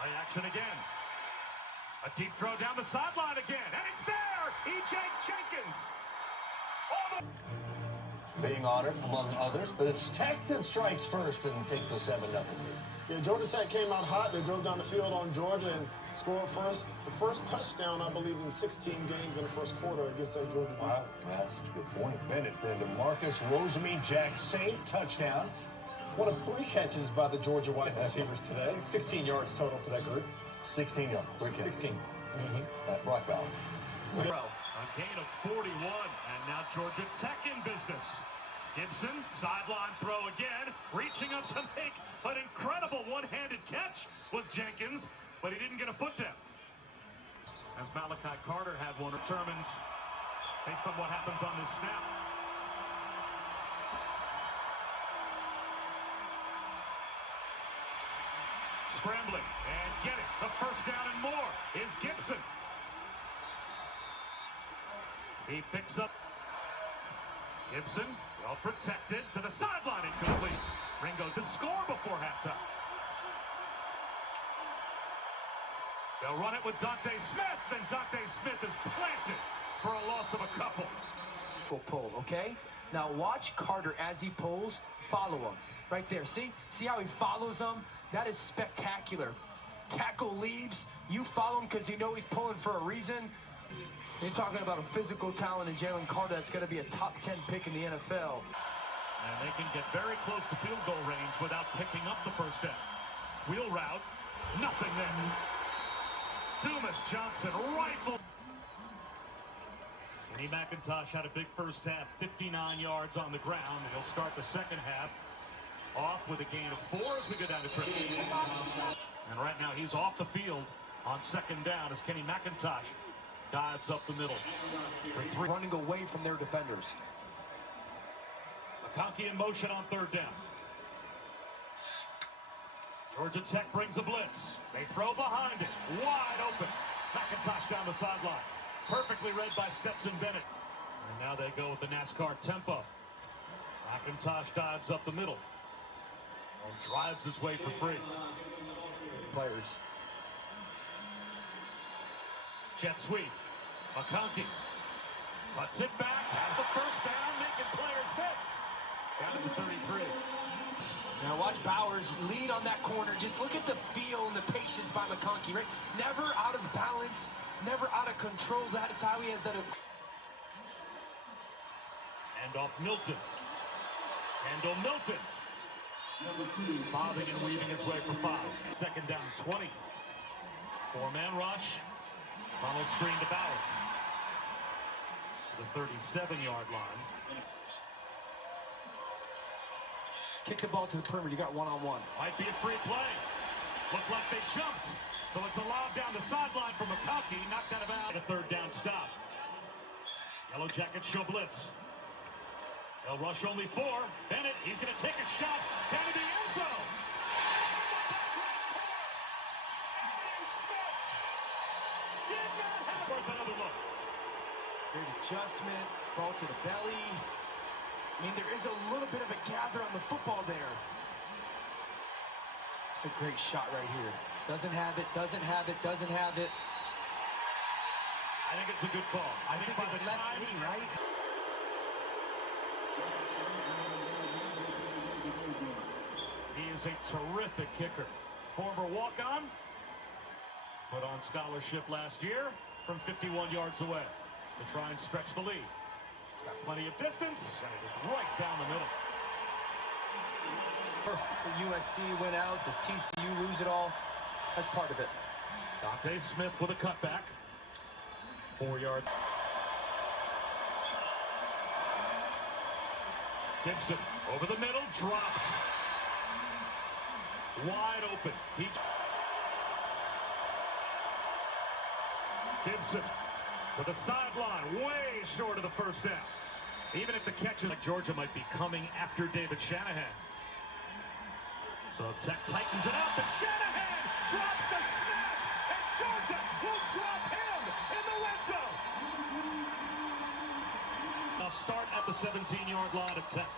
Play action again. A deep throw down the sideline again, and it's there! E.J. Jenkins! Being honored, among others, but it's Tech that strikes first and takes the 7-0 lead. Yeah, Georgia Tech came out hot. They drove down the field on Georgia and scored the first touchdown, I believe, in 16 games in the first quarter against that Georgia defense. Wow, that's a good point. Bennett then to Marcus Rosemy-Jack, same touchdown. One of 3 catches by the Georgia wide receivers today. 16 yards total for that group. 16 yards, 3 catches. 16. At Black Valley. A gain of 41, and now Georgia Tech in business. Gibson, sideline throw again, reaching up to make an incredible one-handed catch was Jenkins, but he didn't get a foot down. As Malachi Carter had one determined based on what happens on this snap. Scrambling and getting the first down and more is Gibson. He picks up Gibson, well protected to the sideline, incomplete. Ringo to score before halftime. They'll run it with Dante Smith, and Dante Smith is planted for a loss of a couple. Pull, okay? Now watch Carter as he pulls, follow him. Right there, see how he follows him? That is spectacular. Tackle leaves, you follow him because you know he's pulling for a reason. You're talking about a physical talent in Jalen Carter that's going to be a top 10 pick in the NFL. And they can get very close to field goal range without picking up the first down. Wheel route, nothing there. Dumas Johnson, rifle. Kenny McIntosh had a big first half, 59 yards on the ground. He'll start the second half off with a gain of 4 as we go down to Christian. And right now he's off the field on second down as Kenny McIntosh dives up the middle. For 3, running away from their defenders. McConkey in motion on third down. Georgia Tech brings a blitz. They throw behind it. Wide open. McIntosh down the sideline. Perfectly read by Stetson Bennett. And now they go with the NASCAR tempo. McIntosh dives up the middle. And drives his way for free. Players. Jet sweep. McConkey cuts it back, has the first down, making players miss. Down to the 33. Now watch Bowers lead on that corner. Just look at the feel and the patience by McConkey, right? Never out of balance, never out of control. That's how he has that. And off Milton. Kendall Milton. Bobbing and weaving his way for 5. Second down, 20. 4-man rush. Funnel screen to Bowers. To the 37-yard line. Kick the ball to the perimeter. You got one-on-one. Might be a free play. Looked like they jumped. So it's allowed down the sideline for McConkey. Knocked out of bounds. A third down stop. Yellow Jackets show blitz. They'll rush only 4. Bennett, he's going to take a shot down to the end zone. Did not have worth another look. Great adjustment. Ball to the belly. I mean, there is a little bit of a gather on the football there. It's a great shot right here. Doesn't have it, doesn't have it, doesn't have it. I think it's a good call. I think by it's the left time, knee, right? He is a terrific kicker. Former walk-on, put on scholarship last year from 51 yards away to try and stretch the lead. It's got plenty of distance, and it is right down the middle. The USC went out. Does TCU lose it all? That's part of it. Dante Smith with a cutback. 4 yards. Gibson over the middle, dropped. Wide open. Gibson to the sideline, way short of the first down. Even if the catch is like Georgia might be coming after David Shanahan. So Tech tightens it up, and Shanahan drops the snap, and Georgia will drop him in the red zone. Now start at the 17-yard line of Tech.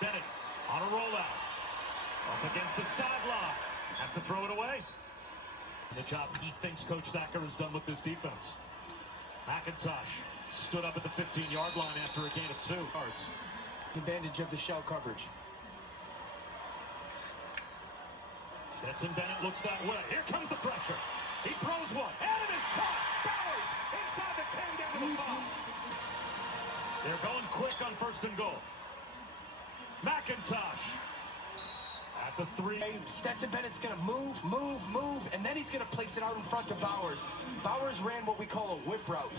Bennett on a rollout. Up against the sideline. Has to throw it away. The job he thinks Coach Thacker has done with this defense. McIntosh stood up at the 15-yard line after a gain of 2 yards. Advantage of the shell coverage. Stetson Bennett looks that way. Here comes the pressure. He throws one, and it is caught. Bowers inside the 10, down to the 5. They're going quick on 1st and goal. McIntosh at the 3. Stetson Bennett's going to move, and then he's going to place it out in front of Bowers. Bowers ran what we call a whip route.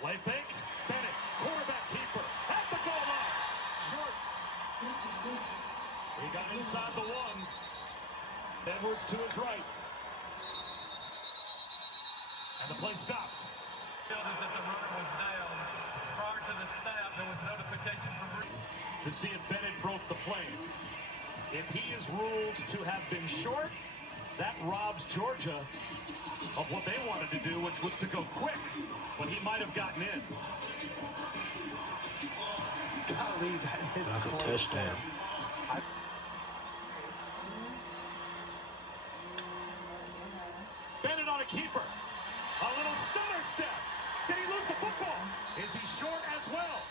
Play fake. Bennett, quarterback keeper, at the goal line. Short. He got inside the 1. Edwards to his right. And the play stopped. Is that the runner was down. Prior to the snap, there was notification from to see if Bennett broke the play. If he is ruled to have been short, that robs Georgia of what they wanted to do, which was to go quick, but he might have gotten in. Golly, that's a touchdown. Bennett on a keeper. A little stunner step. Did he lose the football? Is he short as well?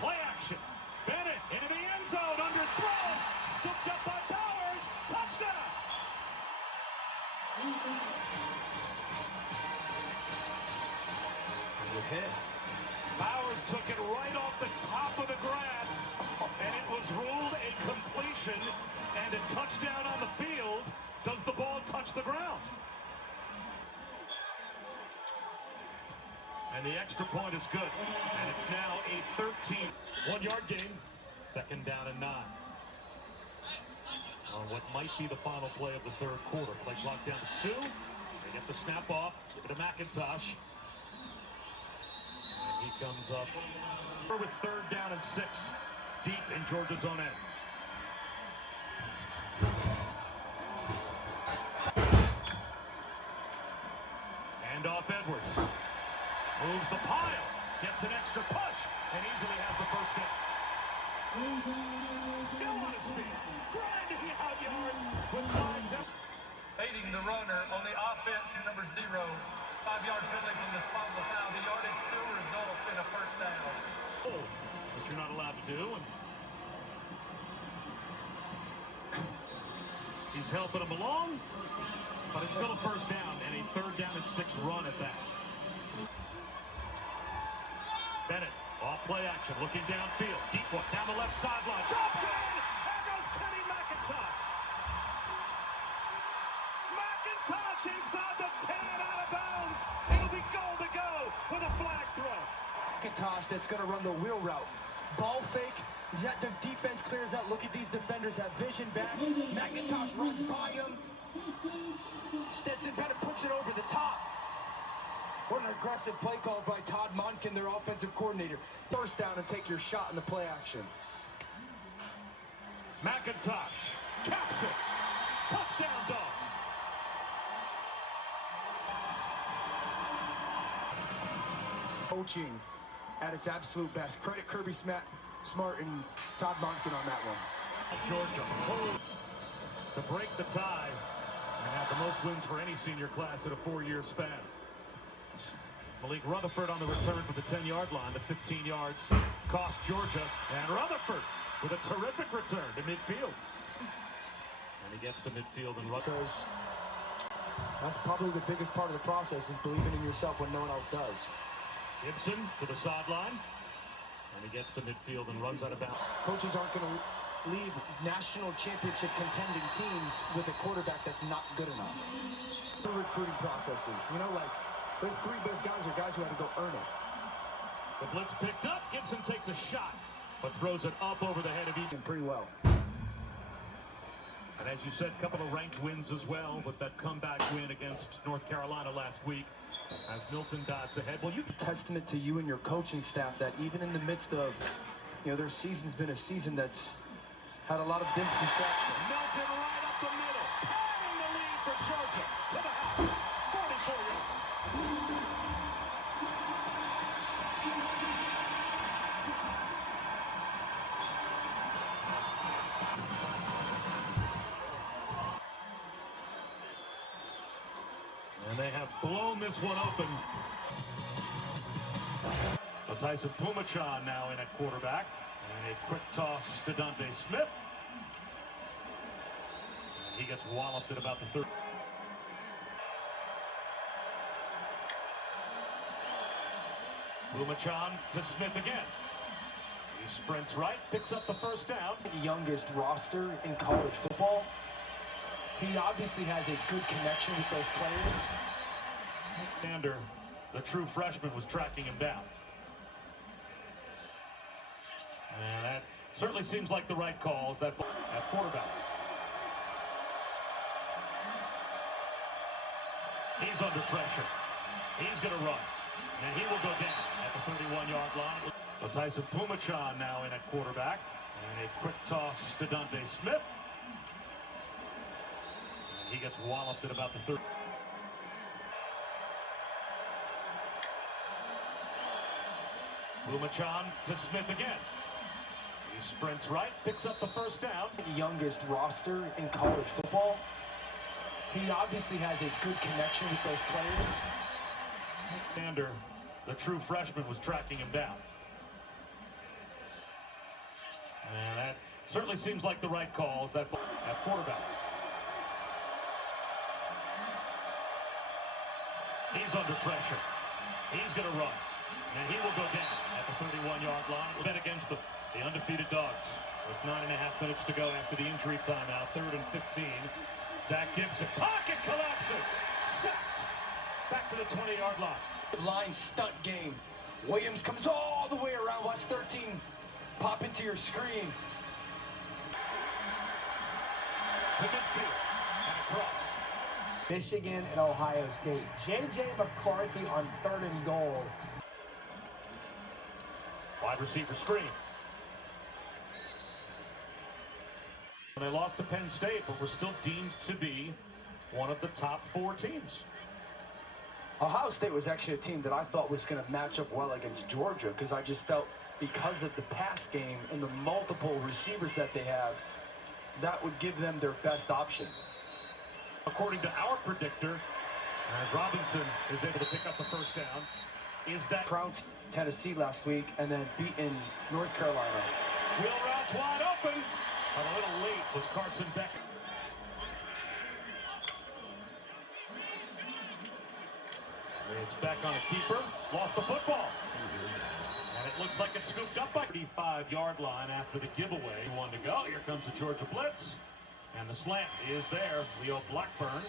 Play action. Bennett into the end zone, underthrown. Scooped up by Bowers. Touchdown. Is it hit? Bowers took it right off the top of the grass, and it was ruled a completion and a touchdown on the field. Does the ball touch the ground? And the extra point is good. And it's now a 13-1-yard game. 2nd down and 9. On what might be the final play of the 3rd quarter. Play clock down to 2. They get the snap off. Give it to McIntosh. And he comes up with 3rd down and 6. Deep in Georgia's own end. And off Edwards. Moves the pile, gets an extra push, and easily has the 1st down. Still on his feet, grinding out yards with flags up. aiding the runner on the offense, number 0. 5-yard penalty from the spot of the foul. The yardage still results in a 1st down. Which you're not allowed to do. And he's helping him along, but it's still a 1st down and a 3rd down and 6 run at that. Bennett, off play action, looking downfield. Deep one, down the left sideline. Drops it in! There goes Kenny McIntosh. McIntosh inside the 10, out of bounds. It'll be goal to go with a flag throw. McIntosh that's going to run the wheel route. Ball fake. That the defense clears out. Look at these defenders have vision back. McIntosh runs by him. Stetson Bennett puts it over the top. What an aggressive play call by Todd Monken, their offensive coordinator. 1st down and take your shot in the play action. McIntosh caps it. Touchdown, Dogs. Coaching at its absolute best. Credit Kirby Smart and Todd Monken on that one. Georgia holds to break the tie and have the most wins for any senior class in a 4-year span. Malik Rutherford on the return for the 10-yard line. The 15 yards cost Georgia. And Rutherford with a terrific return to midfield. And he gets to midfield and Because that's probably the biggest part of the process is believing in yourself when no one else does. Gibson to the sideline. And he gets to midfield and runs out of bounds. Coaches aren't going to leave national championship contending teams with a quarterback that's not good enough. The recruiting processes, you know, like their 3 best guys are guys who had to go earn it. The blitz picked up. Gibson takes a shot, but throws it up over the head of Egan. Pretty well. And as you said, a couple of ranked wins as well, with that comeback win against North Carolina last week. As Milton Dodds ahead. Well, you Testament to you and your coaching staff that even in the midst of, you know, their season's been a season that's had a lot of distraction. Milton right up the middle, padding the lead for Georgia to the house. 44 yards. this one open. So Tyson Pumachan now in at quarterback. And a quick toss to Dante Smith. And he gets walloped at about the 30. Pumachan to Smith again. He sprints right, picks up the first down. Youngest roster in college football. He obviously has a good connection with those players. Sander, the true freshman, was tracking him down. And that certainly seems like the right call, is that at quarterback. He's under pressure. He's going to run. And he will go down at the 31-yard line. So Tyson Pumachan now in at quarterback. And a quick toss to Dante Smith. And he gets walloped at about the 30. Pumachan to Smith again. He sprints right, picks up the first down. Youngest roster in college football. He obviously has a good connection with those players. Sander, the true freshman, was tracking him down. And that certainly seems like the right call, is that at quarterback. He's under pressure. He's going to run. And he will go down at the 31-yard line. We'll bet against them, the undefeated Dogs. With 9.5 minutes to go after the injury timeout. 3rd and 15. Zach Gibson, pocket collapsing. Sacked. Back to the 20-yard line. Line stunt game. Williams comes all the way around. Watch 13 pop into your screen. To midfield and across. Michigan and Ohio State. J.J. McCarthy on 3rd and goal. Wide receiver screen. And they lost to Penn State, but were still deemed to be one of the top 4 teams. Ohio State was actually a team that I thought was going to match up well against Georgia, because I just felt because of the pass game and the multiple receivers that they have, that would give them their best option. According to our predictor, as Robinson is able to pick up the first down, is that Trounced Tennessee last week and then beaten North Carolina. wheel routes wide open, but a little late was Carson Beck. It's back on a keeper, lost the football. And it looks like it's scooped up by 35-yard line after the giveaway. 1 to go. Here comes the Georgia blitz. And the slant is there. Leo Blackburn,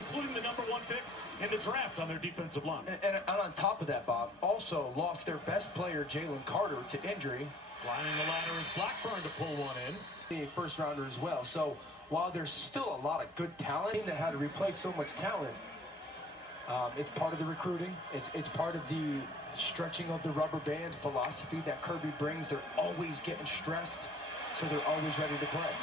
including the #1 pick in the draft on their defensive line. And on top of that, Bob, also lost their best player, Jalen Carter, to injury. Climbing the ladder is Blackburn to pull one in. A first rounder as well. So while there's still a lot of good talent that had to replace so much talent, it's part of the recruiting. It's part of the stretching of the rubber band philosophy that Kirby brings. They're always getting stressed, so they're always ready to play.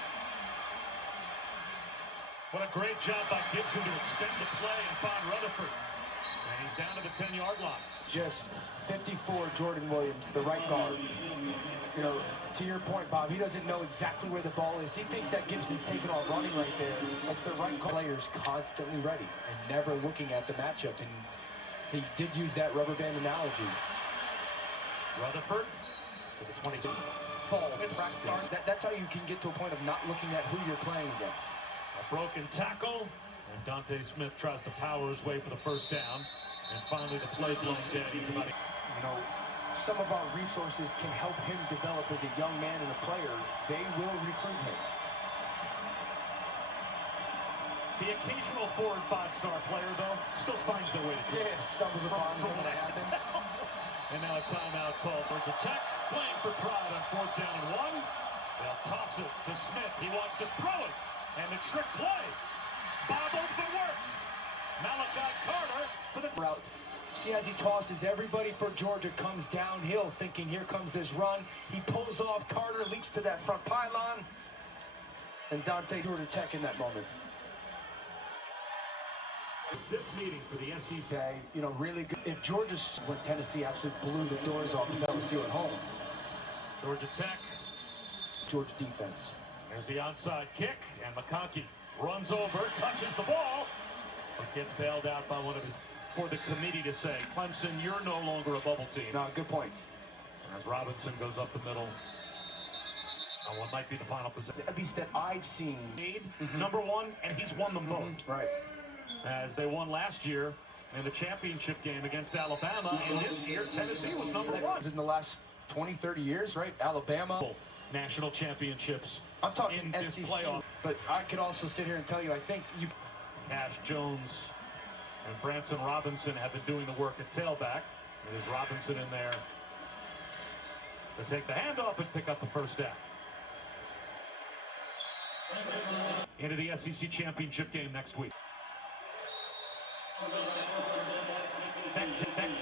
What a great job by Gibson to extend the play and find Rutherford. And he's down to the 10-yard line. Just 54, Jordan Williams, the right guard. You know, to your point, Bob, he doesn't know exactly where the ball is. He thinks that Gibson's taking off running right there. That's the right call. Players constantly ready and never looking at the matchup. And he did use that rubber band analogy. Rutherford to the 22. Fall practice. That's how you can get to a point of not looking at who you're playing against. A broken tackle, and Dante Smith tries to power his way for the first down. And finally, the play blown dead. He's about to... You know, some of our resources can help him develop as a young man and a player. They will recruit him. The occasional 4- and 5-star player, though, still finds their way to Yeah, stumbles upon from when what that I can happens. tell. And now a timeout called. Georgia Tech playing for pride on 4th down and 1. They'll toss it to Smith. He wants to throw it. And the trick play. Bobbled but works. Malachi Carter for the Route. See, as he tosses, everybody for Georgia comes downhill thinking here comes this run. He pulls off, Carter leaks to that front pylon. And Dante Georgia Tech in that moment. fifth meeting for the SEC. Okay, you know, really good. If Georgia, when Tennessee absolutely blew the doors off of LSU at home. Georgia Tech. Georgia defense. There's the onside kick, and McConkey runs over, touches the ball, but gets bailed out by one of his for the committee to say, Clemson, you're no longer a bubble team. No, good point. As Robinson goes up the middle on what might be the final possession. At least that I've seen. Number one, and he's won them both. Right. As they won last year in the championship game against Alabama, and this year Tennessee was number one. In the last 20, 30 years, right? Alabama. National championships. I'm talking in this SEC, playoff. but I could also sit here and tell you, I think you. Cash Jones and Branson Robinson have been doing the work at tailback. There's Robinson in there to take the handoff and pick up the first down. Into the SEC championship game next week.